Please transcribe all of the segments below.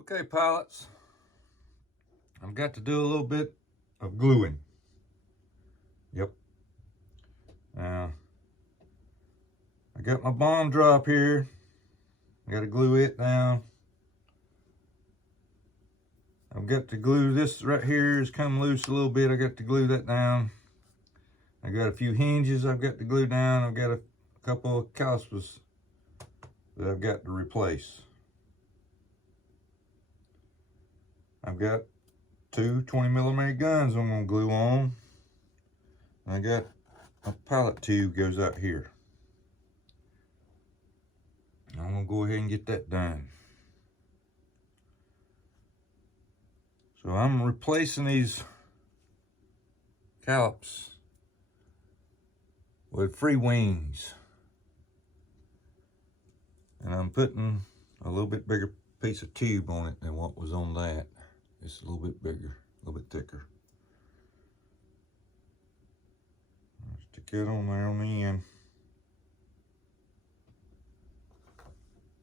Okay, pilots, I've got to do a little bit of gluing. Yep. Now, I got my bomb drop here. I got to glue it down. I've got to glue this right here. It's come loose a little bit. I got to glue that down. I got a few hinges I've got to glue down. I've got a couple of calispers that I've got to replace. I've got two 20mm guns I'm going to glue on. I got a pilot tube goes out here. I'm going to go ahead and get that done. So I'm replacing these calips with free wings. And I'm putting a little bit bigger piece of tube on it than what was on that. It's a little bit bigger, a little bit thicker. Stick it on there on the end.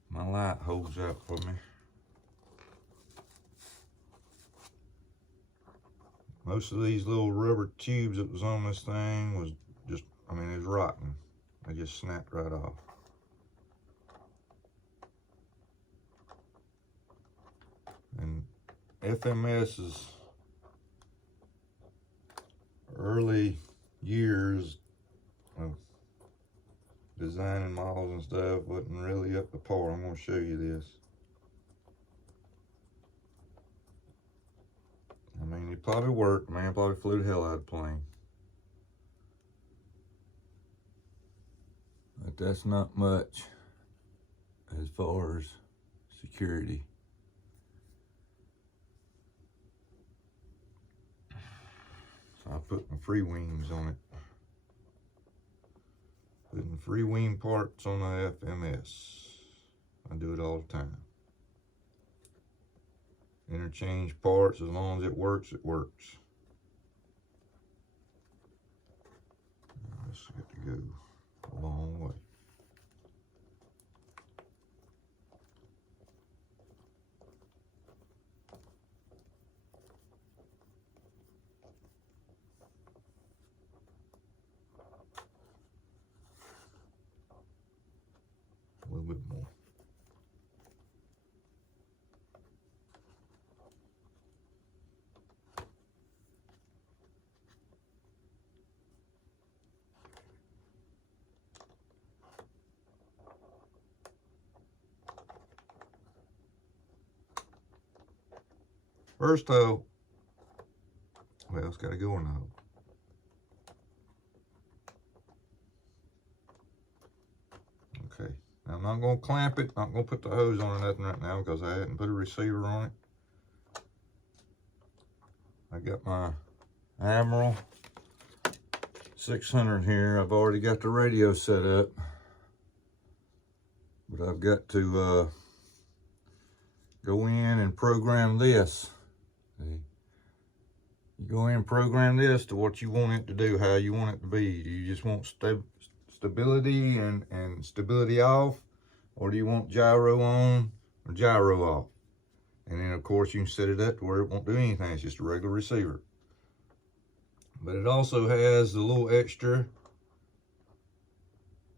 My light holds out for me. Most of these little rubber tubes that was on this thing was just, it was rotten. They just snapped right off. And FMS's early years of designing models and stuff wasn't really up to par. I'm going to show you this. It probably worked. Man probably flew the hell out of the plane. But that's not much as far as security. So I put my free wings on it. Putting free wing parts on the FMS. I do it all the time. Interchange parts, as long as it works, it works. This has got to go a long way. A little bit more. First hole, well, it's got to go in the hole. Okay, now I'm not going to clamp it, not going to put the hose on or nothing right now because I hadn't put a receiver on it. I got my Admiral 600 here. I've already got the radio set up, but I've got to go in and program this. See? You go in and program this to what you want it to do, how you want it to be. Do you just want stability and stability off, or do you want gyro on or gyro off? And then of course you can set it up to where it won't do anything. It's just a regular receiver. But it also has the little extra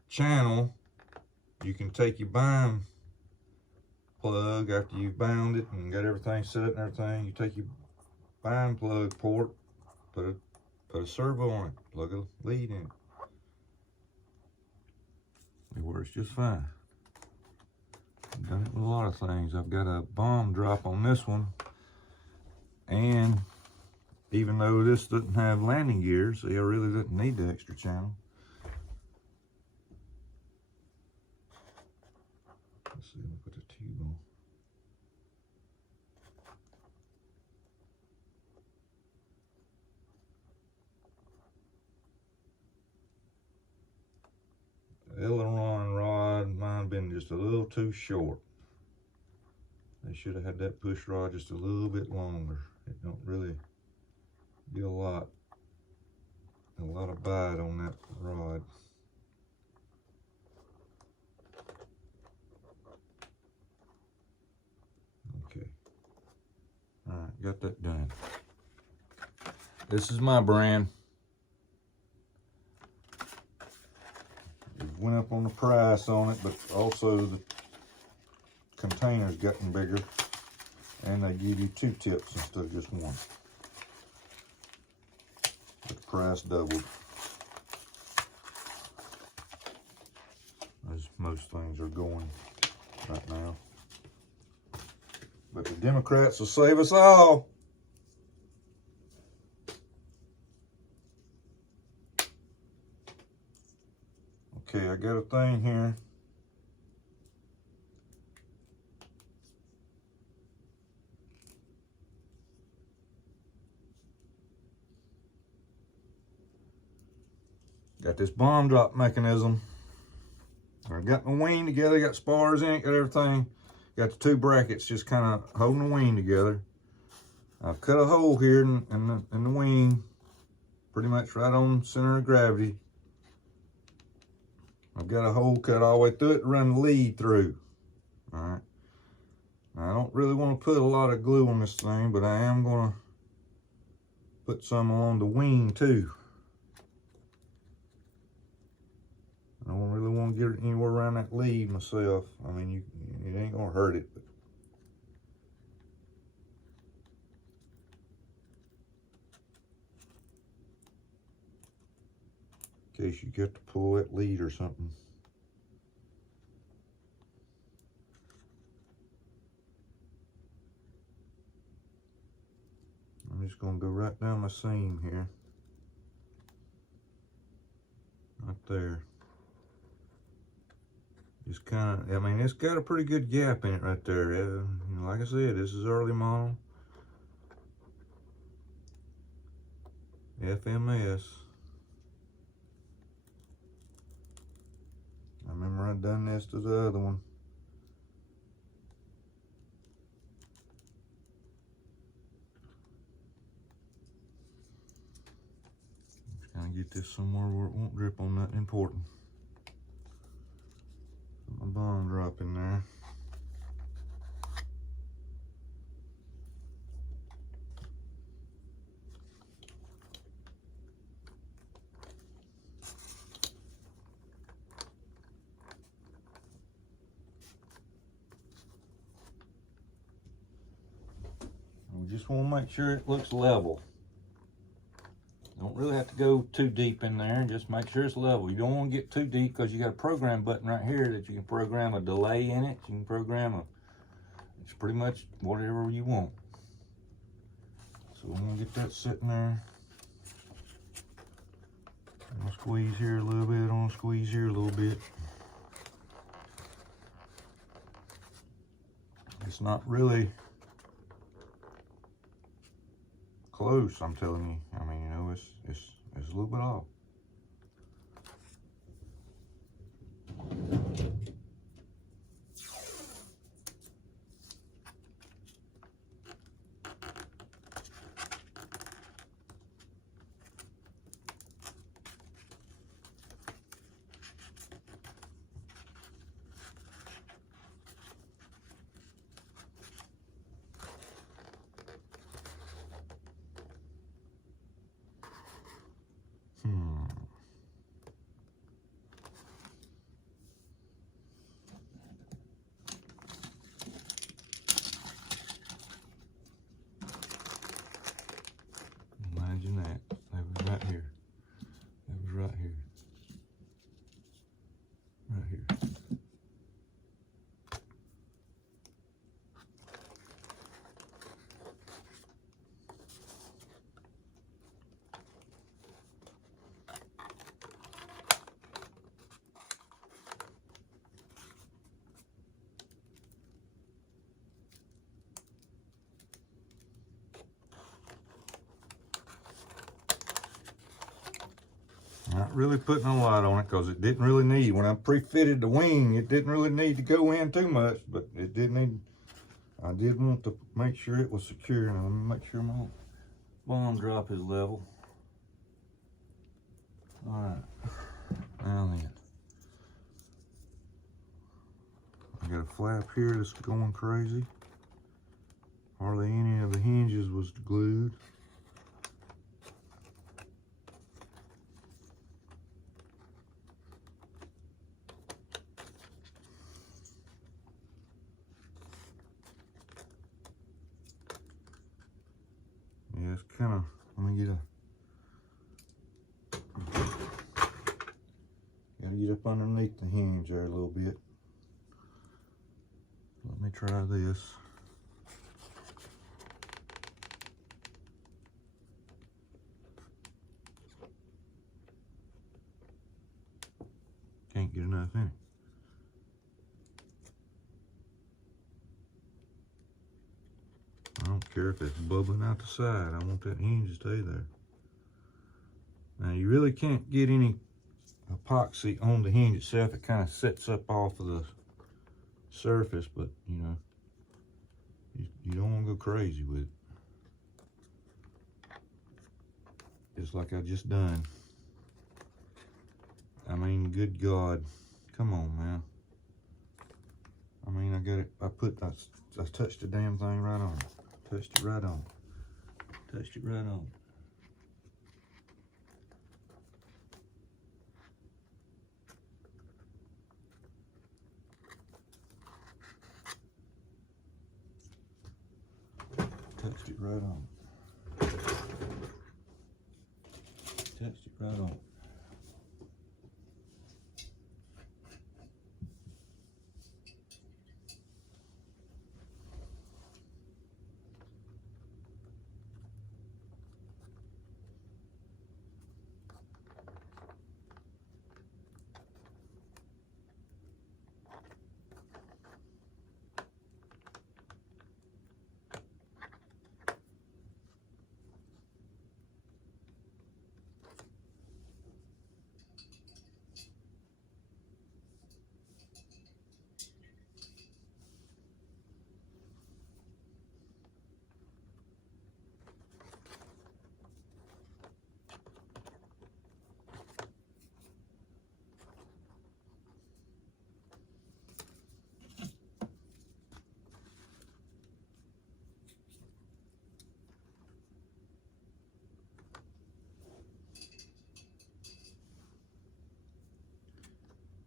channel. You can take your bind plug after you've bound it and got everything set and everything. You take your bind plug port, put a servo on it, plug a lead in it. It works just fine. I've done it with a lot of things. I've got a bomb drop on this one, and even though this doesn't have landing gear, see, I really didn't need the extra channel. Let's see, let me put the tube on. The aileron rod, mine been just a little too short. They should have had that push rod just a little bit longer. It don't really get a lot of bite on that rod. Okay. got that done. This is my brand. It went up on the price on it, but also the container's gotten bigger, and they give you 2 tips instead of just 1. But the price doubled, as most things are going right now. But the Democrats will save us all. Okay, I got a thing here. Got this bomb drop mechanism. I got my wing together, got spars in it, got everything. Got the 2 brackets just kind of holding the wing together. I've cut a hole here in the wing, pretty much right on center of gravity. I've got a hole cut all the way through it to run the lead through. All right. Now, I don't really want to put a lot of glue on this thing, but I am going to put some on the wing too. I don't really want to get it anywhere around that lead myself. I mean, it ain't going to hurt it. But in case you get to pull that lead or something. I'm just going to go right down my seam here. Right there. Just kind of, I mean, it's got a pretty good gap in it right there. You know, like I said, this is early model. FMS. I remember I done this to the other one. Just kind of get this somewhere where it won't drip on nothing important. Put my bomb drop in there. We just want to make sure it looks level. Don't really have to go too deep in there, just make sure it's level. You don't want to get too deep because you got a program button right here that you can program a delay in it. You can program it's pretty much whatever you want. So I'm gonna get that sitting there. I'm gonna squeeze here a little bit, I'm gonna squeeze here a little bit. It's not really close, I'm telling you. I mean, you know, it's a little bit off. Imagine that. That was right here. That was right here. Right here. Not really putting a lot on it because it didn't really need, when I pre-fitted the wing, it didn't really need to go in too much, but it did need, I did want to make sure it was secure. Now let me make sure my bomb drop is level. All right, now then. I got a flap here that's going crazy. Hardly any of the hinges was glued. Yeah, it's kind of, let me get gotta get up underneath the hinge there a little bit. Let me try this. Can't get enough in it. I don't care if it's bubbling out the side. I want that hinge to stay there. Now you really can't get any epoxy on the hinge itself. It kind of sets up off of the surface, but you know, you don't want to go crazy with it. Just like I just done. I mean, good God, come on, man. I mean, I got it. I touched the damn thing right on. Touched it right on. Touched it right on. Touched it right on. Touched it right on.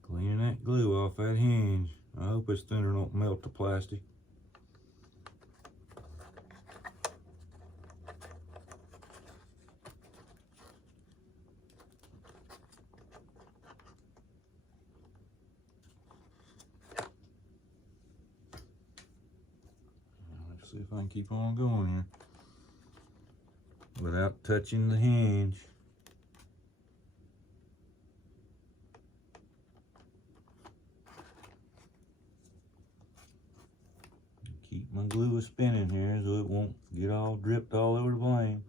Cleaning that glue off that hinge. I hope this thinner don't melt the plastic. Let's see if I can keep on going here without touching the hinge. Keep my glue spinning here so it won't get all dripped all over the blame.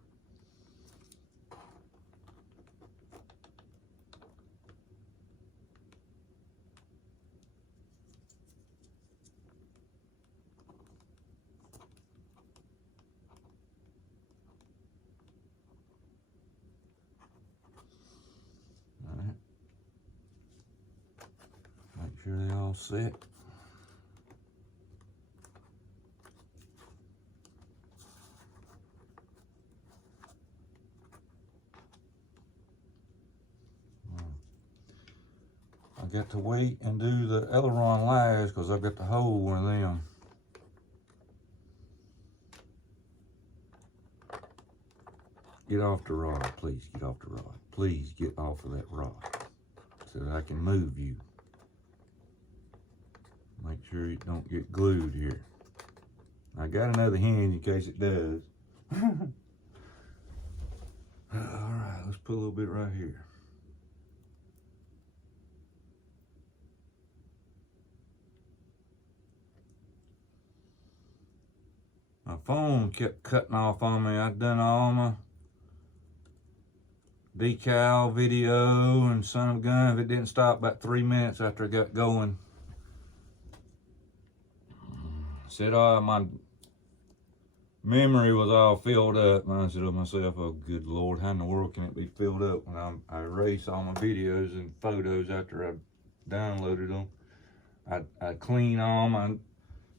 All right. Make sure they all set. I got to wait and do the aileron last because I've got to hold one of them. Get off the rod, please. Get off the rod. Please get off of that rod so that I can move you. Make sure it don't get glued here. I got another hinge in case it does. All right, let's put a little bit right here. My phone kept cutting off on me. I'd done all my decal video and son of a gun. It didn't stop about 3 minutes after I got going. Said, oh, my memory was all filled up. And I said to myself, oh, good Lord, how in the world can it be filled up when I erase all my videos and photos after I downloaded them? I clean all my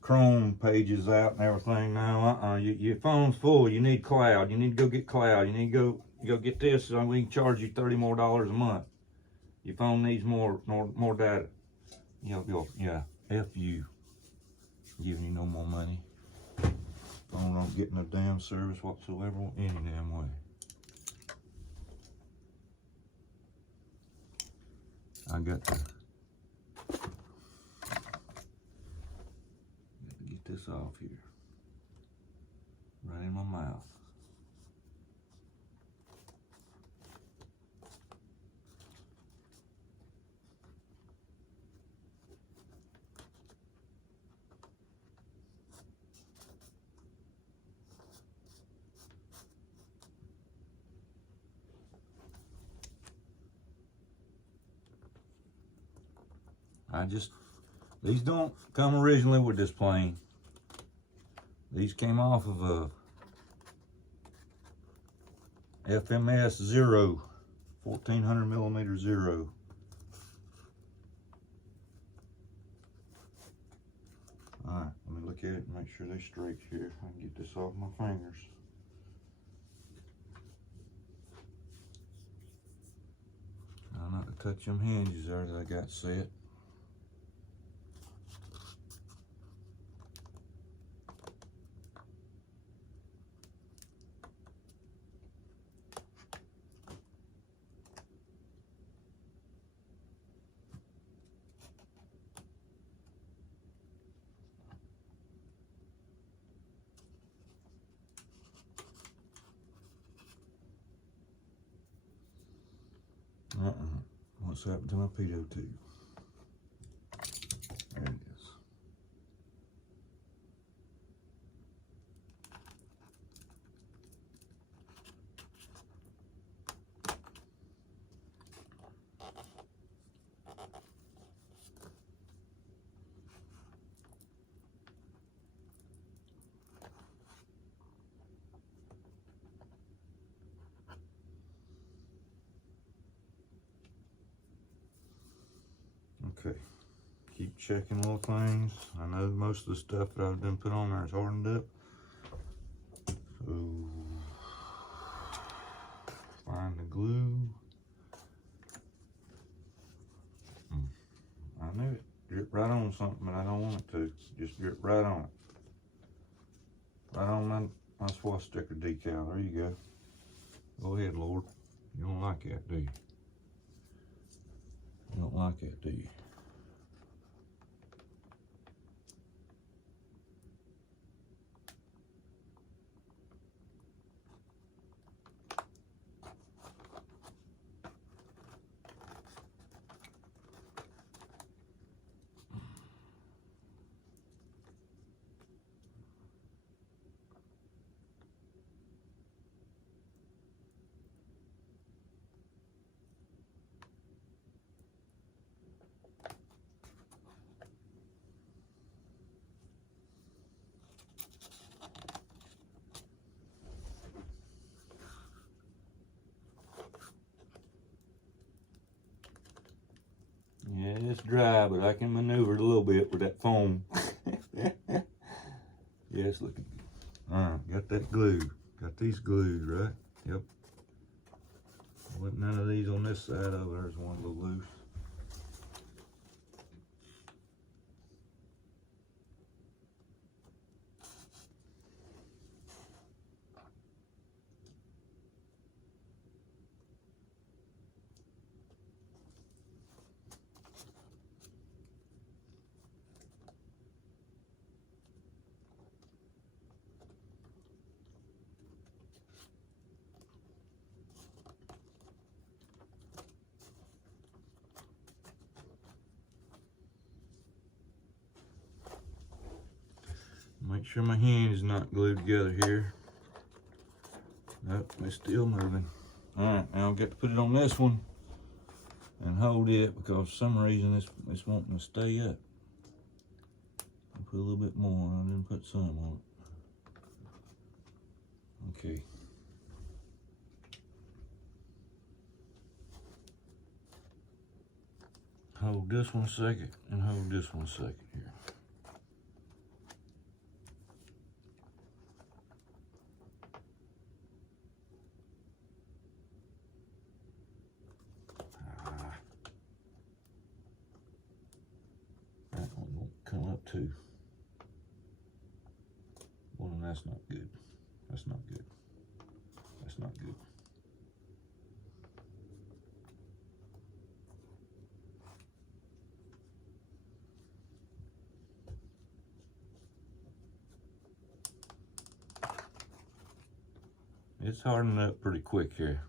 Chrome pages out and everything now. Your phone's full. You need cloud. You need to go get cloud. You need to go get this so we can charge you $30 more a month. Your phone needs more data. Yeah, F you. Giving you no more money. Phone don't get no damn service whatsoever any damn way. I got to get this off here. Right in my mouth. These don't come originally with this plane. These came off of a FMS 0, 1400 millimeter 0. All right, let me look at it and make sure they're straight here. I can get this off my fingers. Try not to touch them hinges there that I got set. What's happened to my pitot tube? There it is. Okay, keep checking little things. I know most of the stuff that I've been put on there is hardened up. So, find the glue. I knew it. Drip right on something, but I don't want it to. Just drip right on it. Right on my swastika decal. There you go. Go ahead, Lord. You don't like that, do you? You don't like that, do you? Yeah, it's dry, but I can maneuver it a little bit with that foam. Yeah, it's looking good. All right, got that glue. Got these glued, right? Yep. Wasn't none of these on this side. Over there's one a little loose. Make sure my hand is not glued together here. Nope, it's still moving. All right, now I've got to put it on this one and hold it because for some reason it's wanting to stay up. I'll put a little bit more. I didn't put some on it. Okay. Hold this one a second and hold this one a second here. that's not good. That's not good. That's not good. It's hardening up pretty quick here.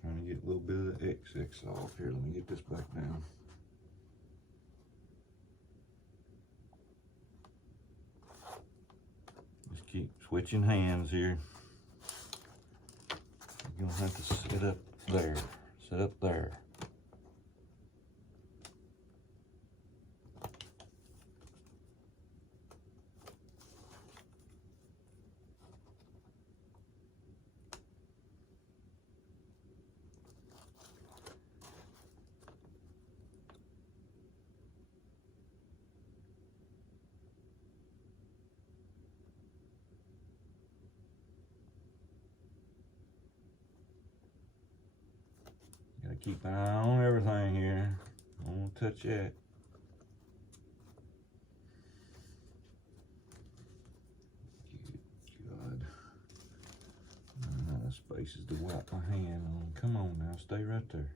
Trying to get a little bit of the excess off here. Let me get this back down. Just keep switching hands here. You're gonna have to sit up there. Sit up there. Gotta keep an eye on everything here. Don't want to touch that. Good God. The space is to wipe my hand on. Come on now, stay right there.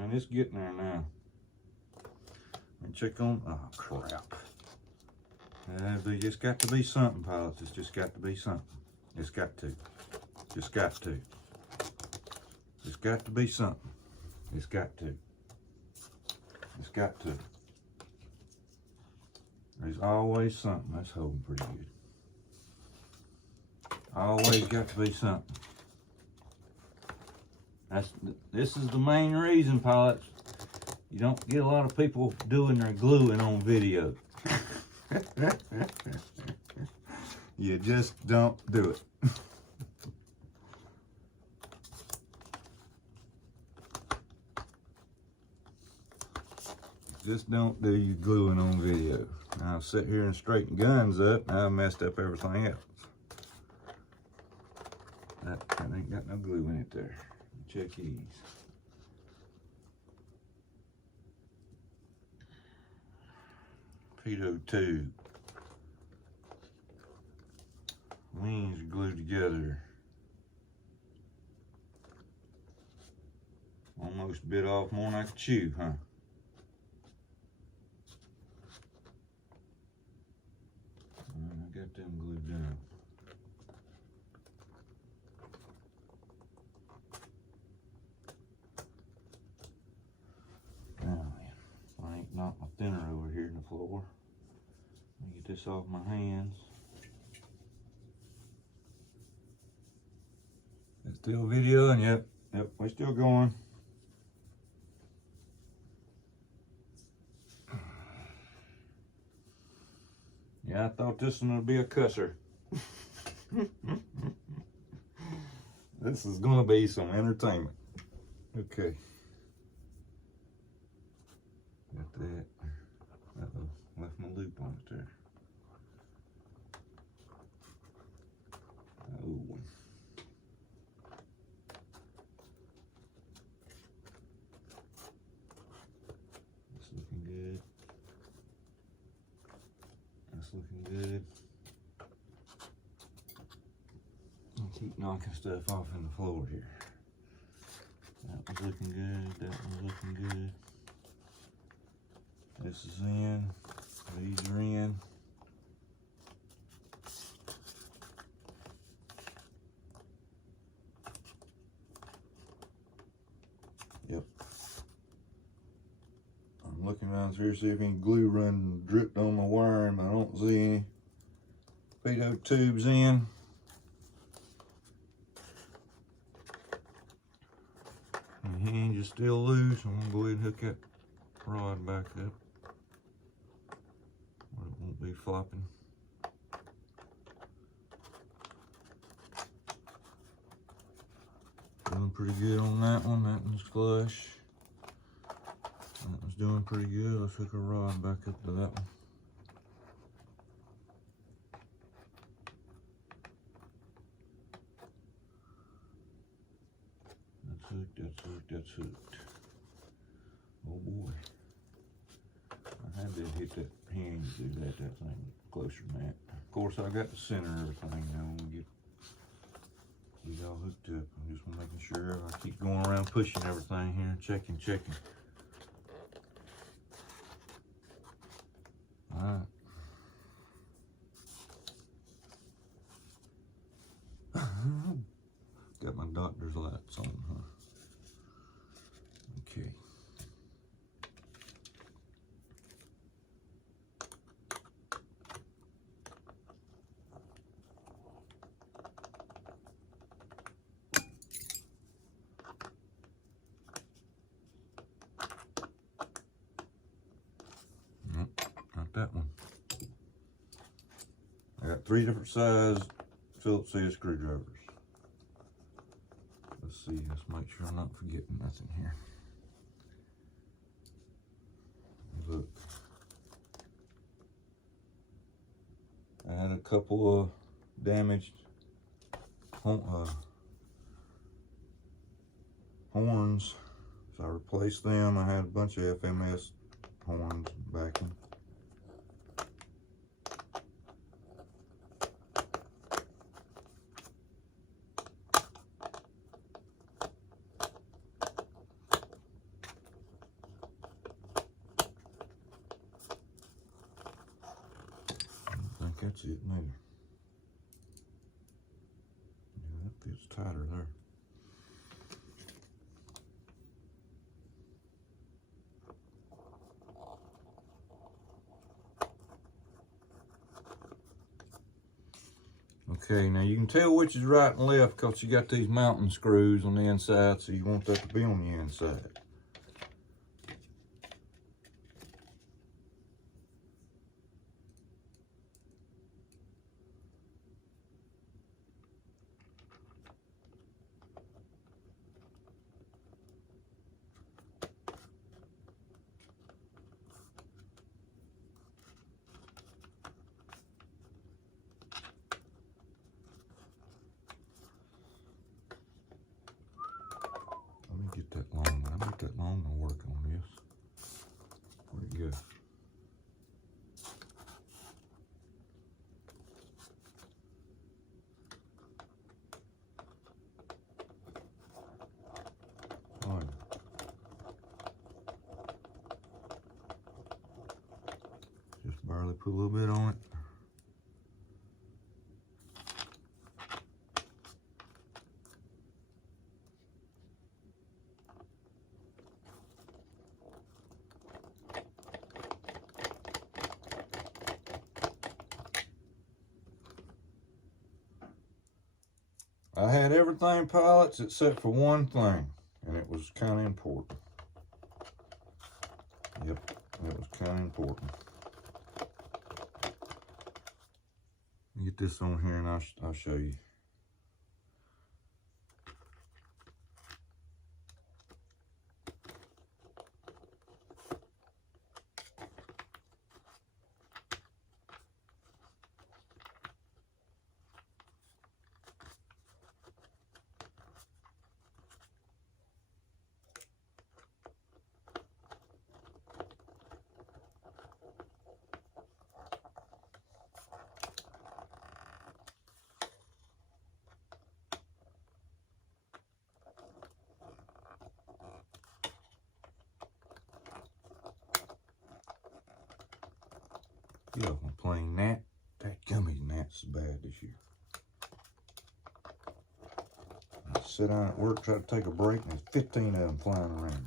And it's getting there now. And check on, oh crap. But it's got to be something, pilots. It's just got to be something. It's got to. Just got to. It's got to be something. It's got to. It's got to. There's always something. That's holding pretty good. Always got to be something. This is the main reason, pilots. You don't get a lot of people doing their gluing on video. You just don't do it. Just don't do your gluing on video. Now I'll sit here and straighten guns up. Now I messed up everything else. That ain't got no glue in it there. Check these. Pitot tube. Wings are glued together. Almost bit off more than I could chew, huh? I got them glued down. Knock my thinner over here in the floor. Let me get this off my hands. It's still videoing, yep, we're still going. Yeah, I thought this one would be a cusser. This is gonna be some entertainment. Okay. Got that. Uh-oh, left my loop on it there. Oh. That's looking good. That's looking good. I'll keep knocking stuff off in the floor here. That was looking good. That one's looking good. This is in, these are in. Yep. I'm looking around here to see if any glue run dripped on my wiring. I don't see any. Pitot tubes in. The hinge is still loose. I'm gonna go ahead and hook that rod back up. Where it won't be flopping. Doing pretty good on that one. That one's flush. That one's doing pretty good. Let's hook a rod back up to that one. That's hooked, that's hooked, that's hooked. Oh boy. I had to hit that hinge to do that thing closer than that. Of course, I got the center of everything now. Get all hooked up. I'm just making sure I keep going around pushing everything here, checking. All right. Got my doctor's lights on, huh? Okay. Not that one. I got 3 different size Phillips head screwdrivers. Let's see, let's make sure I'm not forgetting nothing here. Look. I had a couple of damaged horns. So I replaced them. I had a bunch of FMS horns backing. That's it, maybe. Yeah, that fits tighter there. Okay, now you can tell which is right and left because you got these mounting screws on the inside, so you want that to be on the inside. Get that long, but I bet that long will work on this. Where'd it go? Oh, just barely put a little bit on it. I had everything pilots except for one thing, and it was kind of important. Yep, it was kind of important. Get this on here and I'll show you. Yeah, I'm playing gnat. That gummy gnats is bad this year. I sit down at work, try to take a break, and there's 15 of them flying around.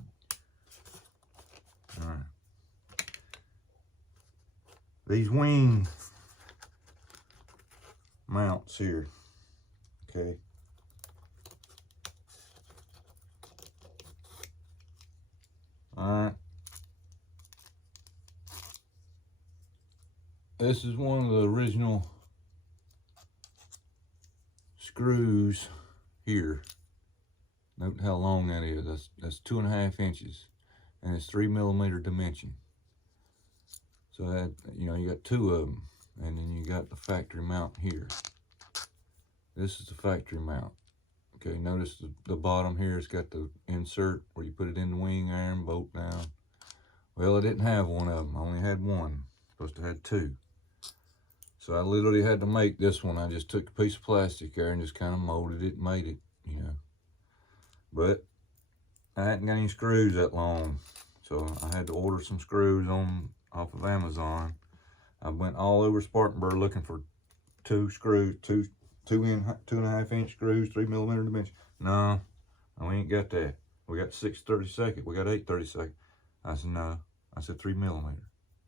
All right. These wing mounts here, okay. All right. This is one of the original screws here Note how long that is. That's 2.5 inches, and it's 3mm dimension. So that, you know, you got 2 of them, and then you got the factory mount here. This is the factory mount. Okay, notice the bottom here, it's got the insert where you put it in the wing iron, bolt down. Well, I didn't have one of them. I only had one. Supposed to have 2. So I literally had to make this one. I just took a piece of plastic there and just kind of molded it and made it, you know. But I hadn't got any screws that long, so I had to order some screws off of Amazon. I went all over Spartanburg looking for 2 screws, 2.5 inch screws, 3mm dimension. No, we ain't got that. We got 6/32. We got 8/32. I said no. I said 3mm.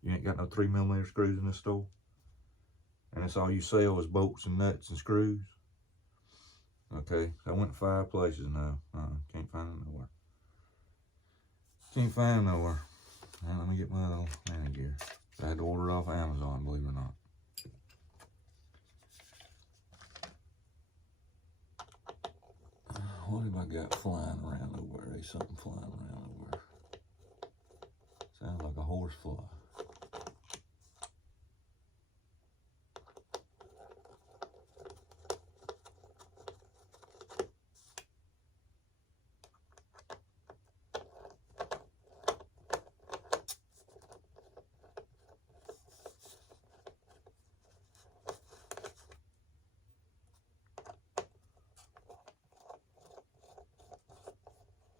You ain't got no 3mm screws in the store. And that's all you sell is bolts and nuts and screws. Okay, I went 5 places now. Can't find them nowhere. Can't find them nowhere. Now let me get my little landing gear. I had to order it off of Amazon, believe it or not. What have I got flying around over there? There's something flying around over there. Sounds like a horse fly.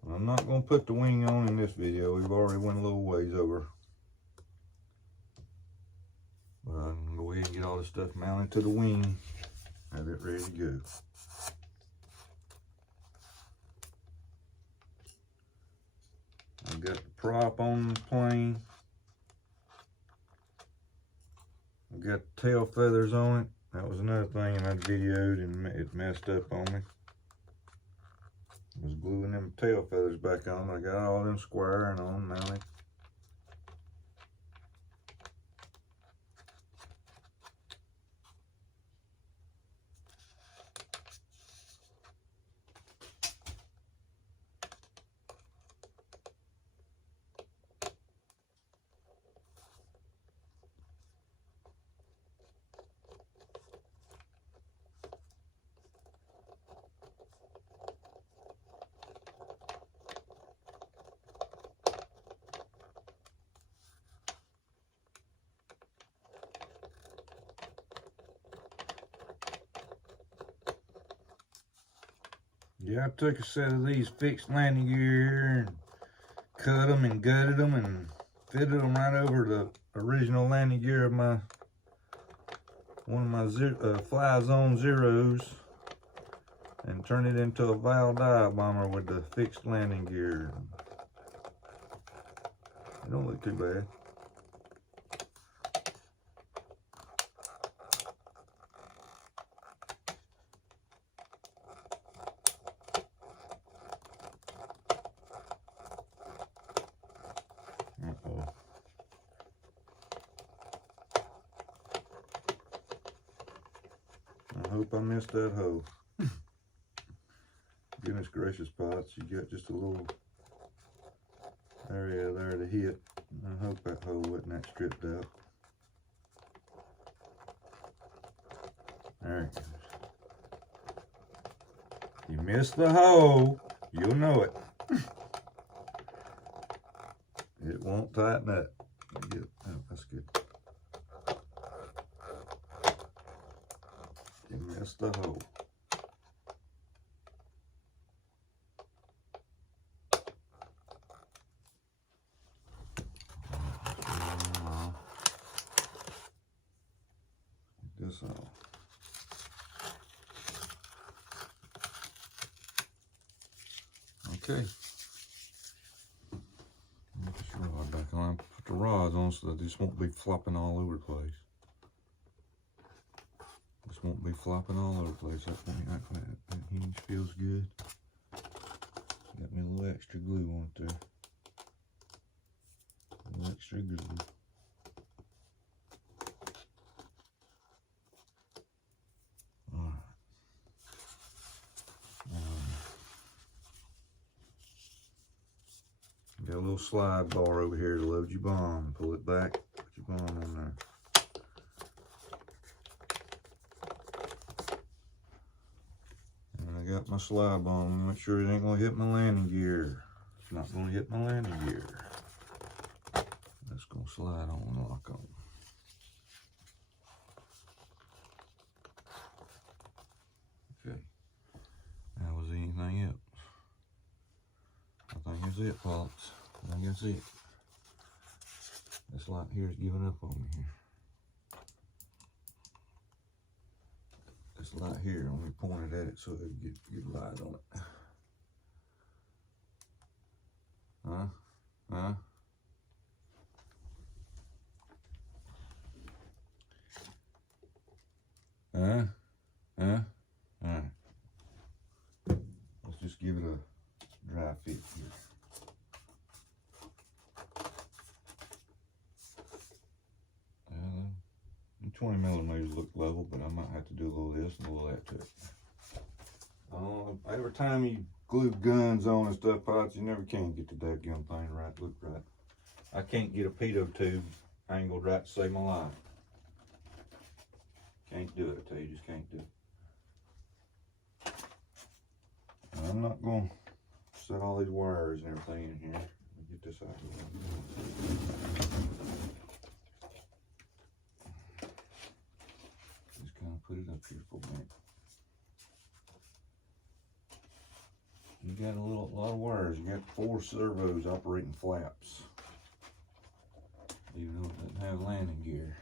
I'm not going to put the wing on in this video. We've already went a little ways over. But I'm going to go ahead and get all this stuff mounted to the wing. Have it ready to go. I've got the prop on the plane. I've got tail feathers on it. That was another thing I videoed and it messed up on me. I was gluing them tail feathers back on. I got all them squaring on mounted. Yeah, I took a set of these fixed landing gear and cut them and gutted them and fitted them right over the original landing gear of one of my Fly Zone Zeros and turned it into a Val dive bomber with the fixed landing gear. It don't look too bad. I hope I missed that hole. Goodness gracious, Pots, you got just a little area there to hit. I hope that hole wasn't that stripped out. There it goes. You missed the hole, you'll know it. It won't tighten up. Oh, that's good. You missed the hole. Get this off. Okay. Put this rod back on. Put the rods on so that this won't be flopping all over the place. This won't be flopping all over the place. That hinge feels good. Got me a little extra glue on it there. A little extra glue. little slide bar over here to load your bomb. Pull it back, put your bomb on there. And I got my slide bomb. Make sure it ain't gonna hit my landing gear. It's not gonna hit my landing gear. That's gonna slide on and lock on. Okay. Now was anything else? I think that's it, folks. I think that's it. This light here is giving up on me here. This light here, let me point it at it so it'll get light on it. Huh? Huh? Alright. Let's just give it a dry fit here. 20 millimeters look level, but I might have to do a little of this and a little of that to it. Every time you glue guns on and stuff, pots, you never can get the dadgum thing right, look right. I can't get a pitot tube angled right to save my life. Can't do it, I tell you, just can't do it. I'm not going to set all these wires and everything in here. Let me get this out of the way. Just kind of put it up here for a minute. You got a lot of wires. You got 4 servos operating flaps. Even though it doesn't have landing gear.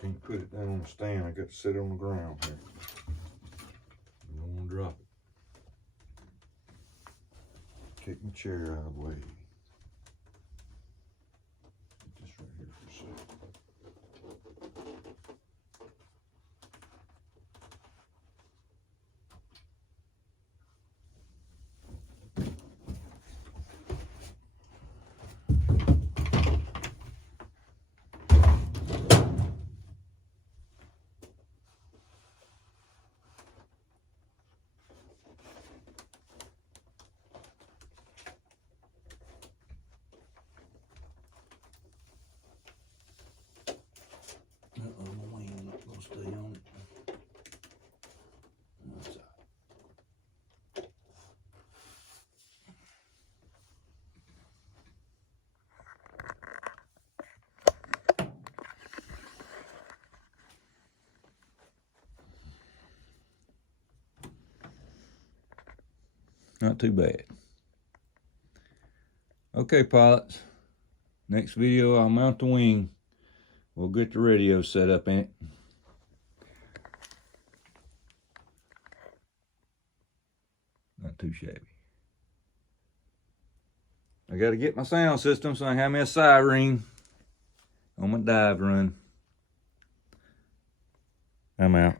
Can't put it down on the stand. I got to sit it on the ground here. I don't want to drop it. Kick my chair out of the way. Put this right here for a second. My wing not gonna stay on it. That's not too bad. Okay, pilots. Next video, I'll mount the wing. We'll get the radio set up in it. Not too shabby. I got to get my sound system so I can have me a siren on my dive run. I'm out.